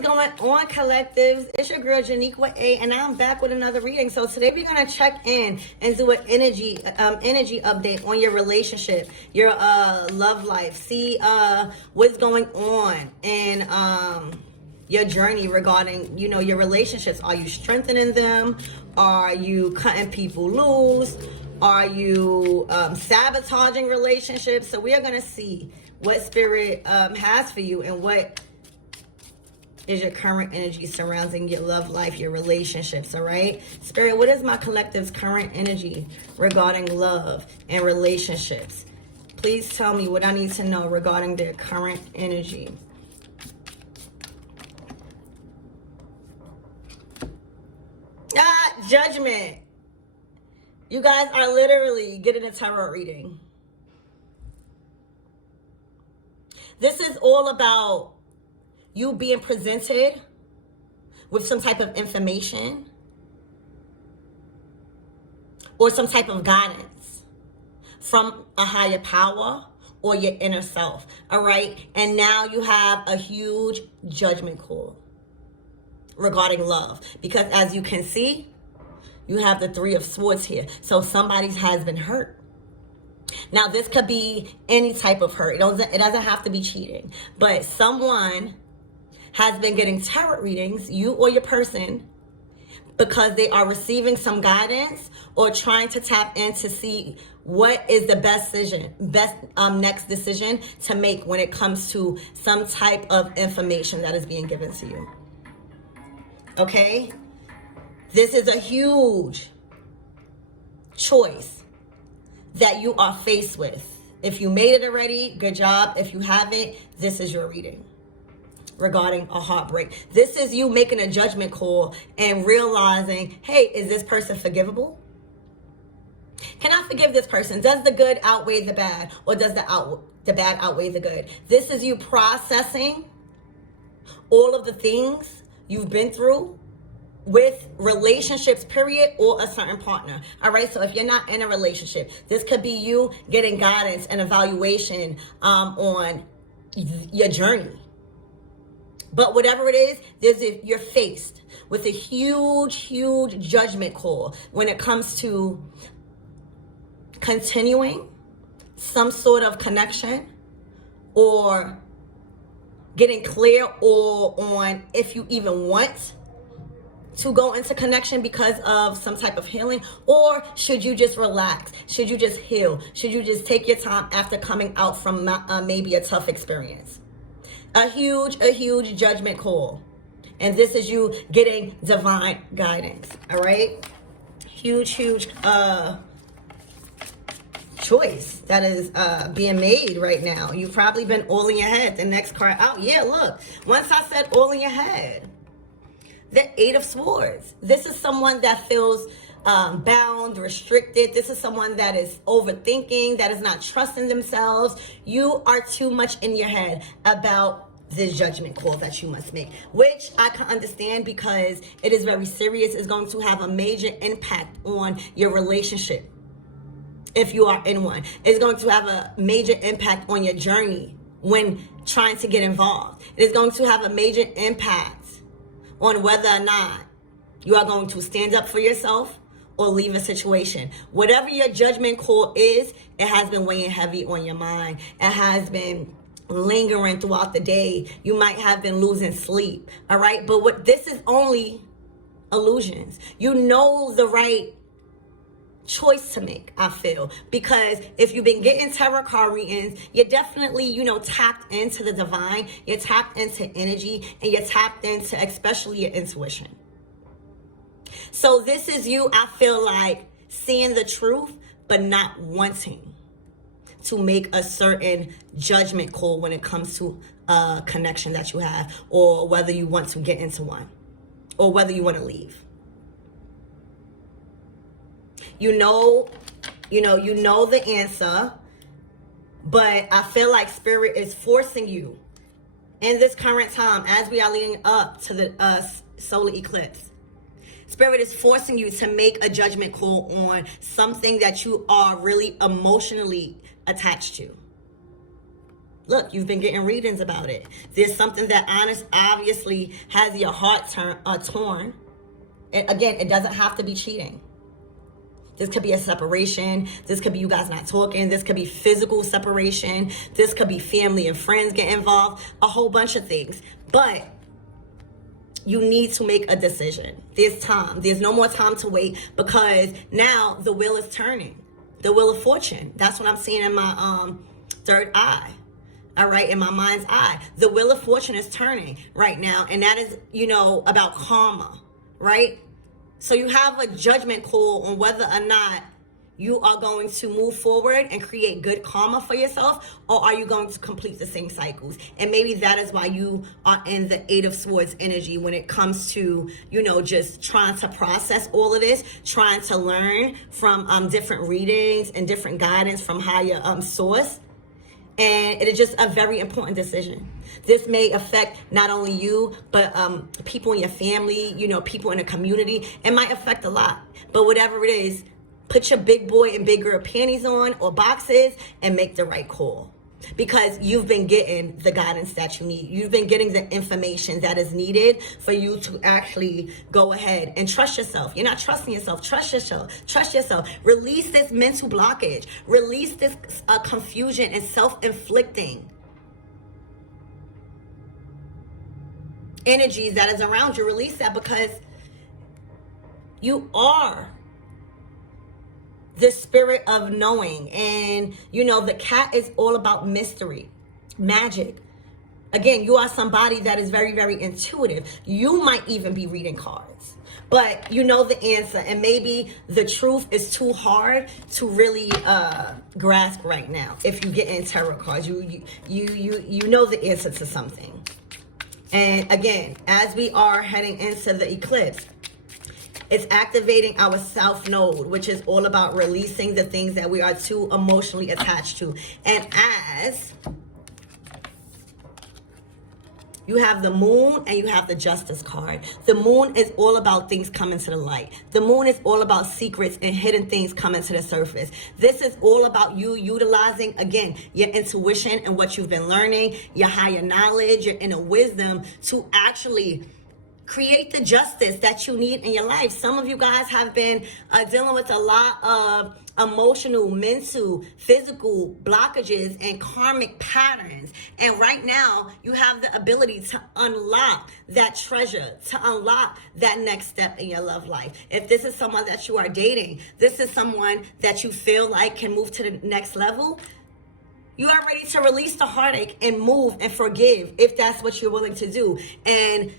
is going on, collectives? It's your girl Janique with A, and I'm back with another reading. So today we're gonna check in and do an energy update on your relationship, your love life. See what's going on and your journey regarding your relationships. Are you strengthening them? Are you cutting people loose? Are you sabotaging relationships? So we are gonna see what Spirit has for you and what is your current energy surrounding your love life, your relationships, all right? Spirit, what is my collective's current energy regarding love and relationships? Please tell me what I need to know regarding their current energy. Judgment. You guys are literally getting a tarot reading. This is all about you being presented with some type of information or some type of guidance from a higher power or your inner self, all right? And now you have a huge judgment call regarding love, because as you can see, you have the Three of Swords here. So somebody has been hurt. Now, this could be any type of hurt. It doesn't have to be cheating. But someone has been getting tarot readings, you or your person, because they are receiving some guidance or trying to tap in to see what is the best next decision to make when it comes to some type of information that is being given to you. Okay? This is a huge choice that you are faced with. If you made it already, good job. If you haven't, this is your reading regarding a heartbreak. This is you making a judgment call and realizing, hey, is this person forgivable? Can I forgive this person? Does the good outweigh the bad, or does the bad outweigh the good? This is you processing all of the things you've been through with relationships, period, or a certain partner. All right, so if you're not in a relationship, this could be you getting guidance and evaluation on your journey. But whatever it is, you're faced with a huge judgment call when it comes to continuing some sort of connection or getting clear on if you even want to go into connection because of some type of healing, or should you just relax? Should you just heal? Should you just take your time after coming out from maybe a tough experience? A huge judgment call. And this is you getting divine guidance, all right? Huge choice that is being made right now. You've probably been all in your head. The next card out, yeah, look. Once I said all in your head, the Eight of Swords. This is someone that feels bound, restricted. This is someone that is overthinking, that is not trusting themselves. You are too much in your head about this judgment call that you must make, which I can understand because it is very serious. It's going to have a major impact on your relationship if you are in one. It's going to have a major impact on your journey when trying to get involved. It is going to have a major impact on whether or not you are going to stand up for yourself or leave a situation. Whatever your judgment call is, it has been weighing heavy on your mind. It has been lingering throughout the day. You might have been losing sleep, all right? But this is only illusions. You know the right choice to make, I feel, because if you've been getting tarot card readings, you're definitely, tapped into the divine, you're tapped into energy, and you're tapped into especially your intuition. So this is you, I feel like, seeing the truth, but not wanting to make a certain judgment call when it comes to a connection that you have, or whether you want to get into one, or whether you want to leave. You know the answer, but I feel like Spirit is forcing you in this current time as we are leading up to the solar eclipse. Spirit is forcing you to make a judgment call on something that you are really emotionally attached to. Look, you've been getting readings about it. There's something that obviously has your heart torn. And again, it doesn't have to be cheating. This could be a separation. This could be you guys not talking. This could be physical separation. This could be family and friends get involved. A whole bunch of things. But you need to make a decision. There's time. There's no more time to wait, because now the wheel is turning. The wheel of fortune. That's what I'm seeing in my third eye. All right, in my mind's eye. The wheel of fortune is turning right now. And that is, about karma, right? So you have a judgment call on whether or not you are going to move forward and create good karma for yourself, or are you going to complete the same cycles? And maybe that is why you are in the Eight of Swords energy when it comes to, just trying to process all of this, trying to learn from different readings and different guidance from higher source. And it is just a very important decision. This may affect not only you, but people in your family, people in the community. It might affect a lot. But whatever it is, put your big boy and big girl panties on or boxes and make the right call. Because you've been getting the guidance that you need. You've been getting the information that is needed for you to actually go ahead and trust yourself. You're not trusting yourself. Trust yourself. Trust yourself. Release this mental blockage. Release this confusion and self-inflicting energies that is around you. Release that, because you are the spirit of knowing. And the cat is all about mystery, magic. Again, you are somebody that is very, very intuitive. You might even be reading cards, but you know the answer, and maybe the truth is too hard to really grasp right now. If you get in tarot cards, you know the answer to something. And again, as we are heading into the eclipse, it's activating our South Node, which is all about releasing the things that we are too emotionally attached to. And as you have the Moon and you have the Justice card. The Moon is all about things coming to the light. The Moon is all about secrets and hidden things coming to the surface. This is all about you utilizing, again, your intuition and what you've been learning, your higher knowledge, your inner wisdom to actually create the justice that you need in your life. Some of you guys have been dealing with a lot of emotional, mental, physical blockages and karmic patterns. And right now, you have the ability to unlock that treasure, to unlock that next step in your love life. If this is someone that you are dating, this is someone that you feel like can move to the next level, you are ready to release the heartache and move and forgive if that's what you're willing to do. And,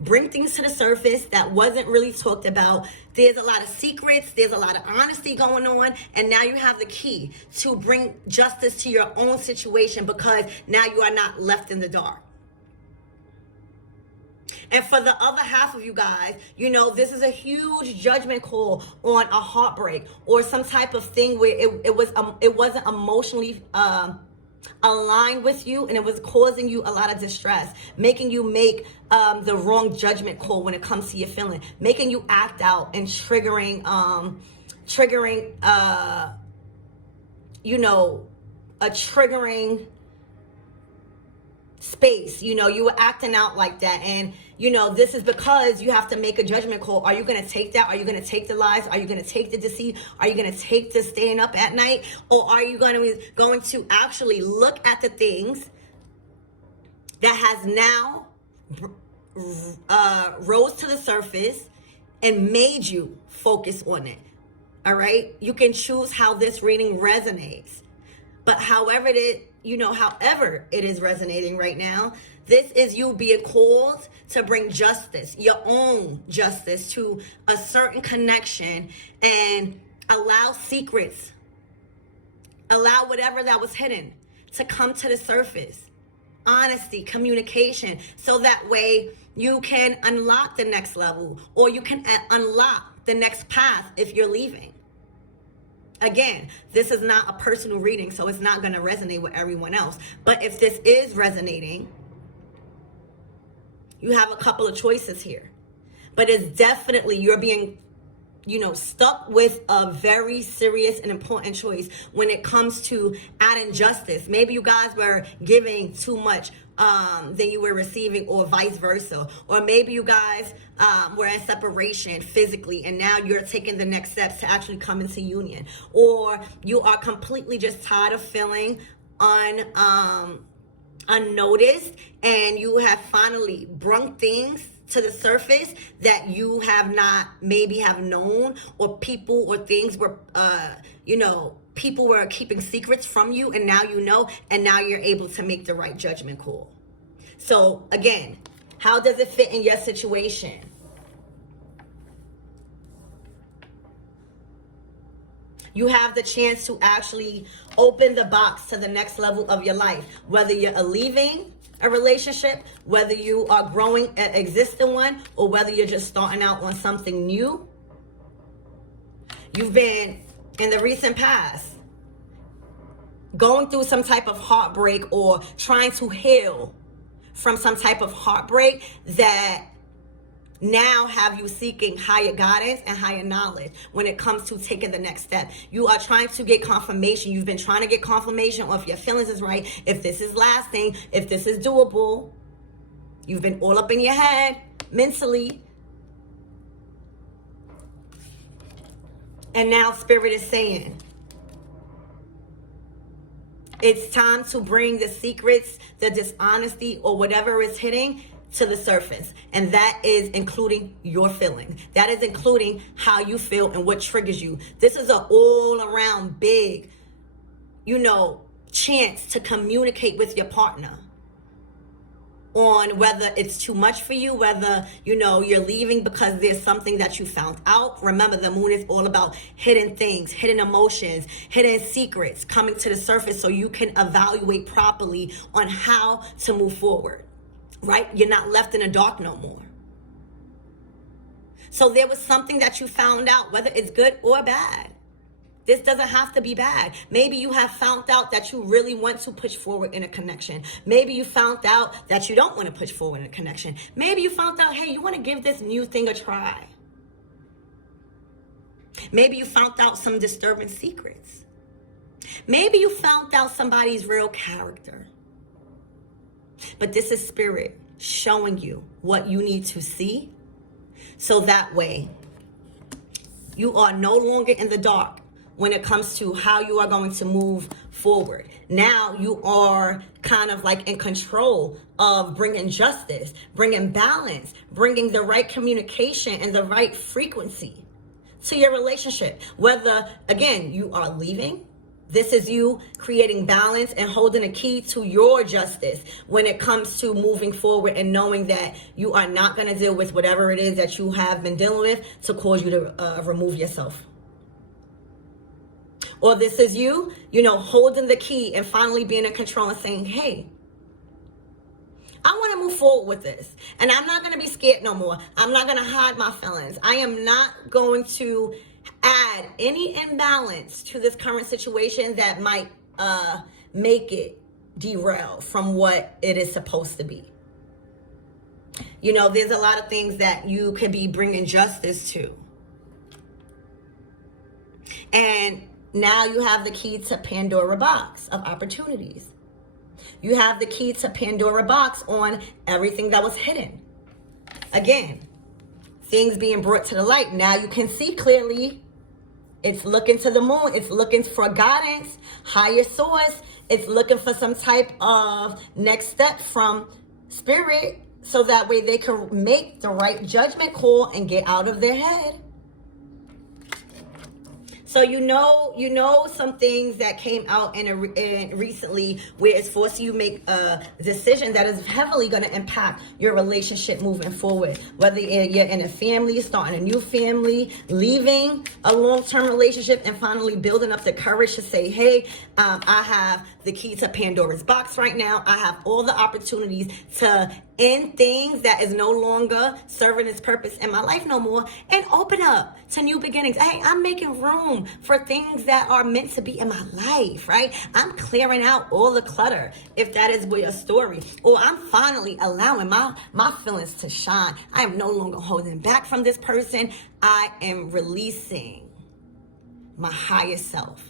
bring things to the surface that wasn't really talked about. There's a lot of secrets. There's a lot of honesty going on. And now you have the key to bring justice to your own situation, because now you are not left in the dark. And for the other half of you guys, this is a huge judgment call on a heartbreak or some type of thing where it wasn't emotionally aligned with you, and it was causing you a lot of distress, making you make the wrong judgment call when it comes to your feeling, making you act out and triggering a triggering space. You were acting out like that, and this is because you have to make a judgment call. Are you going to take that? Are you going to take the lies? Are you going to take the deceit? Are you going to take the staying up at night? Or are you going to actually look at the things that has now rose to the surface and made you focus on it? All right? You can choose how this reading resonates. But however it is resonating right now, this is you being called to bring justice, your own justice, to a certain connection, and allow secrets, allow whatever that was hidden to come to the surface. Honesty, communication, so that way you can unlock the next level, or you can unlock the next path if you're leaving. Again, this is not a personal reading, so it's not going to resonate with everyone else. But if this is resonating, you have a couple of choices here. But it's definitely, you're being stuck with a very serious and important choice when it comes to adding justice. Maybe you guys were giving too much than you were receiving, or vice versa. Or maybe you guys were in separation physically, and now you're taking the next steps to actually come into union. Or you are completely just tired of feeling unnoticed, and you have finally brung things to the surface that you have not maybe have known, or people or things were people were keeping secrets from you, and now you know, and now you're able to make the right judgment call. So again, how does it fit in your situation? You have the chance to actually open the box to the next level of your life, whether you're leaving a relationship, whether you are growing an existing one, or whether you're just starting out on something new. You've been, in the recent past, going through some type of heartbreak, or trying to heal from some type of heartbreak that now have you seeking higher guidance and higher knowledge when it comes to taking the next step. You are trying to get confirmation. You've been trying to get confirmation of if your feelings is right, if this is lasting, if this is doable. You've been all up in your head mentally. And now Spirit is saying, it's time to bring the secrets, the dishonesty, or whatever is hidden to the surface. And that is including your feelings. That is including how you feel and what triggers you. This is an all around big, chance to communicate with your partner on whether it's too much for you, whether, you're leaving because there's something that you found out. Remember, the moon is all about hidden things, hidden emotions, hidden secrets coming to the surface so you can evaluate properly on how to move forward. Right? You're not left in the dark no more. So there was something that you found out, whether it's good or bad. This doesn't have to be bad. Maybe you have found out that you really want to push forward in a connection. Maybe you found out that you don't want to push forward in a connection. Maybe you found out, hey, you want to give this new thing a try. Maybe you found out some disturbing secrets. Maybe you found out somebody's real character. But this is Spirit showing you what you need to see, so that way you are no longer in the dark when it comes to how you are going to move forward. Now you are kind of like in control of bringing justice, bringing balance, bringing the right communication and the right frequency to your relationship. Whether, again, you are leaving, this is you creating balance and holding a key to your justice when it comes to moving forward, and knowing that you are not going to deal with whatever it is that you have been dealing with to cause you to remove yourself. Or this is you, holding the key and finally being in control and saying, hey, I want to move forward with this. And I'm not going to be scared no more. I'm not going to hide my feelings. I am not going to add any imbalance to this current situation that might make it derail from what it is supposed to be. There's a lot of things that you could be bringing justice to. And now you have the key to Pandora box of opportunities. You have the key to Pandora box on everything that was hidden. Again, things being brought to the light. Now you can see clearly. It's looking to the moon. It's looking for guidance, higher source. It's looking for some type of next step from Spirit, so that way they can make the right judgment call and get out of their head. So some things that came out in recently, where it's forcing you to make a decision that is heavily going to impact your relationship moving forward. Whether you're in a family, starting a new family, leaving a long-term relationship, and finally building up the courage to say, hey, I have the key to Pandora's box right now. I have all the opportunities to in things that is no longer serving its purpose in my life no more, and open up to new beginnings. Hey, I'm making room for things that are meant to be in my life, right? I'm clearing out all the clutter, if that is your story. Or I'm finally allowing my feelings to shine. I am no longer holding back from this person. I am releasing my highest self.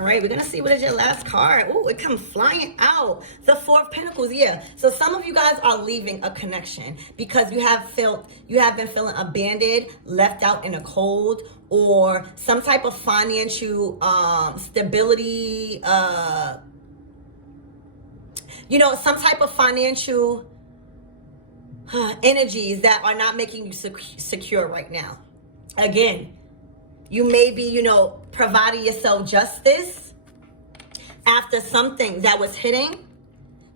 All right, we're going to see what is your last card. Oh, it comes flying out. The Four of Pentacles, yeah. So some of you guys are leaving a connection because you have been feeling abandoned, left out in the cold, or some type of financial stability, some type of financial energies that are not making you secure right now. Again, you may be, providing yourself justice after something that was hidden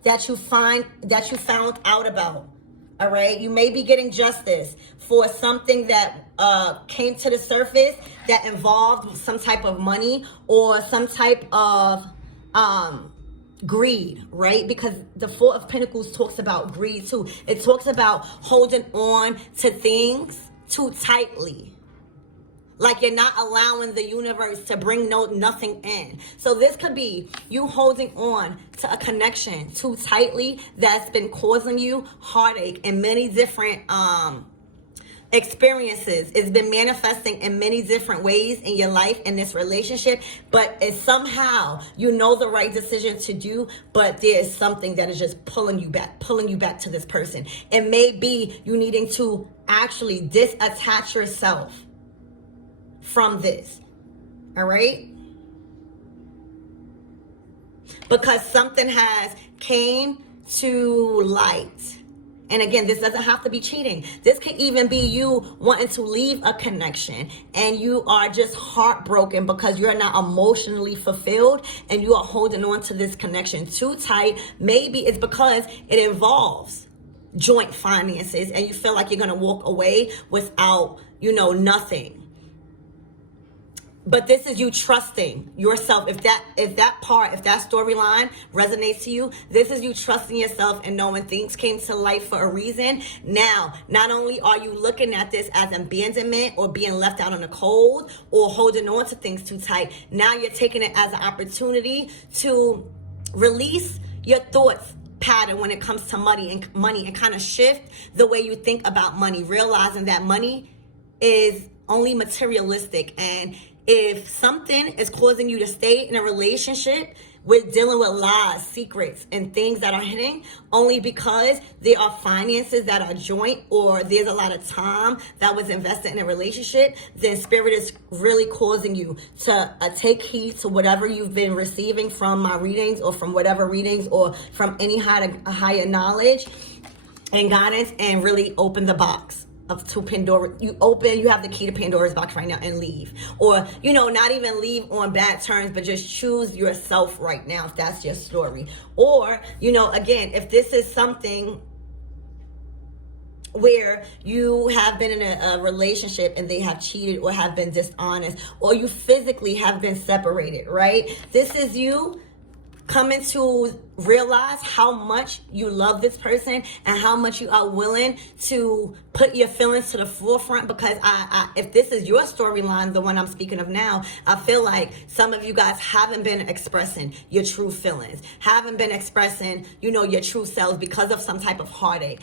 that you found out about. All right. You may be getting justice for something that came to the surface that involved some type of money or some type of greed, right? Because the Four of Pentacles talks about greed too. It talks about holding on to things too tightly. Like you're not allowing the universe to bring nothing in. So this could be you holding on to a connection too tightly that's been causing you heartache and many different experiences. It's been manifesting in many different ways in your life, in this relationship, but it's somehow the right decision to do, but there's something that is just pulling you back to this person. It may be you needing to actually disattach yourself from this. All right? Because something has came to light. And again, this doesn't have to be cheating. This can even be you wanting to leave a connection and you are just heartbroken because you're not emotionally fulfilled and you are holding on to this connection too tight. Maybe it's because it involves joint finances and you feel like you're going to walk away without, nothing. But this is you trusting yourself. If that storyline resonates to you, this is you trusting yourself and knowing things came to life for a reason. Now, not only are you looking at this as abandonment or being left out in the cold or holding on to things too tight, now you're taking it as an opportunity to release your thoughts pattern when it comes to money and kind of shift the way you think about money, realizing that money is only materialistic. And if something is causing you to stay in a relationship with dealing with lies, secrets, and things that are hidden only because there are finances that are joint or there's a lot of time that was invested in a relationship, then Spirit is really causing you to take heed to whatever you've been receiving from my readings or from whatever readings or from any higher knowledge and guidance and really open the box to Pandora. You have the key to Pandora's box right now and leave. Or, not even leave on bad terms, but just choose yourself right now if that's your story. Or, again, if this is something where you have been in a relationship and they have cheated or have been dishonest or you physically have been separated, right? This is you coming to realize how much you love this person and how much you are willing to put your feelings to the forefront. Because if this is your storyline, the one I'm speaking of now, I feel like some of you guys haven't been expressing your true feelings, haven't been expressing, your true selves because of some type of heartache,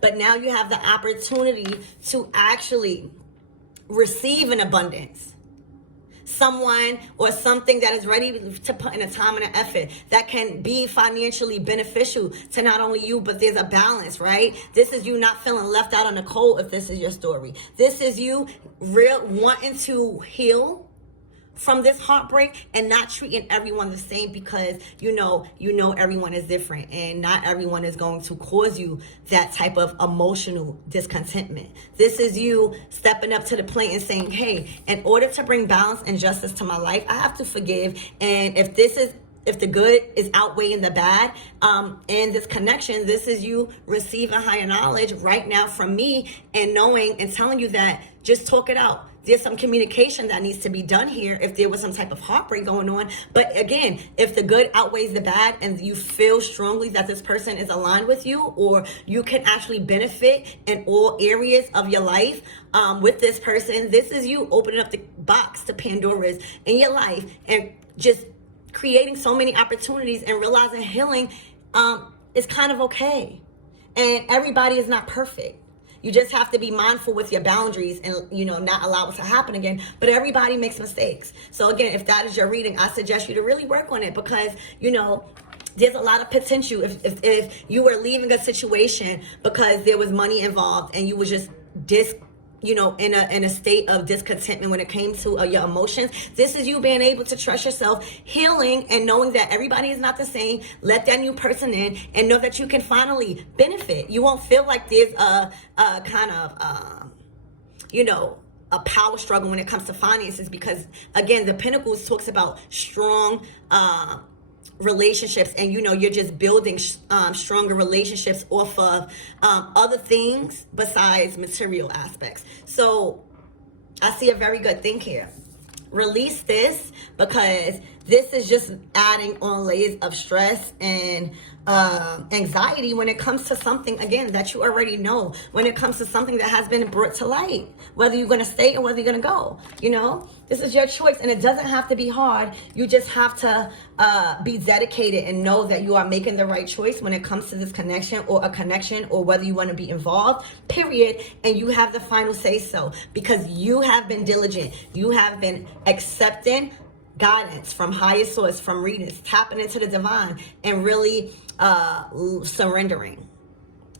but now you have the opportunity to actually receive an abundance. Someone or something that is ready to put in a time and an effort that can be financially beneficial to not only you, but there's a balance, right? This is you not feeling left out on the cold if this is your story. This is you wanting to heal from this heartbreak and not treating everyone the same because everyone is different and not everyone is going to cause you that type of emotional discontentment. This is you stepping up to the plate and saying, hey, in order to bring balance and justice to my life, I have to forgive. And if the good is outweighing the bad in this connection, this is you receiving higher knowledge right now from me and knowing and telling you that just talk it out. there's some communication that needs to be done here if there was some type of heartbreak going on. But again, if the good outweighs the bad and you feel strongly that this person is aligned with you, or you can actually benefit in all areas of your life with this person, this is you opening up the box to Pandoras in your life and just creating so many opportunities and realizing healing is kind of okay. And everybody is not perfect. You just have to be mindful with your boundaries and, not allow it to happen again. But everybody makes mistakes. So again, if that is your reading, I suggest you to really work on it because, there's a lot of potential. If you were leaving a situation because there was money involved and you was just in a state of discontentment when it came to your emotions, this is you being able to trust yourself, healing, and knowing that everybody is not the same. Let that new person in and know that you can finally benefit. You won't feel like there's a kind of, a power struggle when it comes to finances because, again, the Pentacles talks about strong relationships, and you're just building stronger relationships off of other things besides material aspects. So I see a very good thing here. Release this because this is just adding on layers of stress and anxiety when it comes to something, again, that you already know, when it comes to something that has been brought to light, whether you're going to stay or whether you're going to go. This is your choice, and it doesn't have to be hard. You just have to be dedicated and know that you are making the right choice when it comes to this connection or a connection, or whether you want to be involved, period. And you have the final say so because you have been diligent. You have been accepting guidance from higher source, from readings, tapping into the divine, and really surrendering.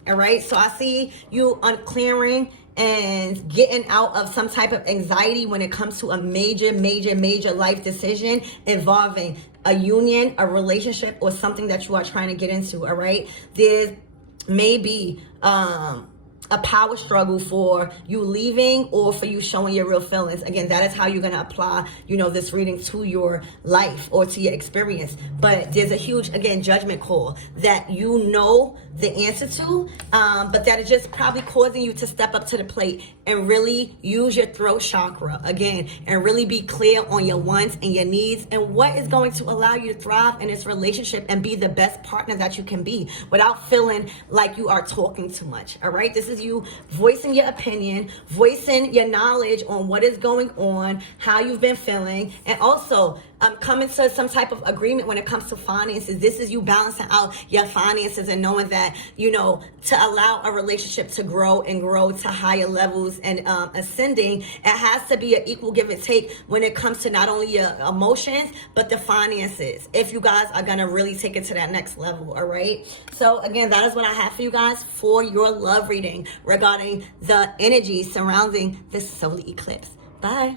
All right, so I see you unclearing and getting out of some type of anxiety when it comes to a major life decision involving a union, a relationship, or something that you are trying to get into. All right, there's maybe a power struggle for you leaving or for you showing your real feelings. Again, that is how you're going to apply, this reading to your life or to your experience. But there's a huge, again, judgment call that the answer to, but that is just probably causing you to step up to the plate and really use your throat chakra again and really be clear on your wants and your needs and what is going to allow you to thrive in this relationship and be the best partner that you can be without feeling like you are talking too much. All right, this is you voicing your opinion, voicing your knowledge on what is going on, how you've been feeling, and also coming to some type of agreement when it comes to finances. This is you balancing out your finances and knowing that, to allow a relationship to grow and grow to higher levels and ascending, it has to be an equal give and take when it comes to not only your emotions, but the finances, if you guys are going to really take it to that next level. All right. So again, that is what I have for you guys for your love reading regarding the energy surrounding this solar eclipse. Bye.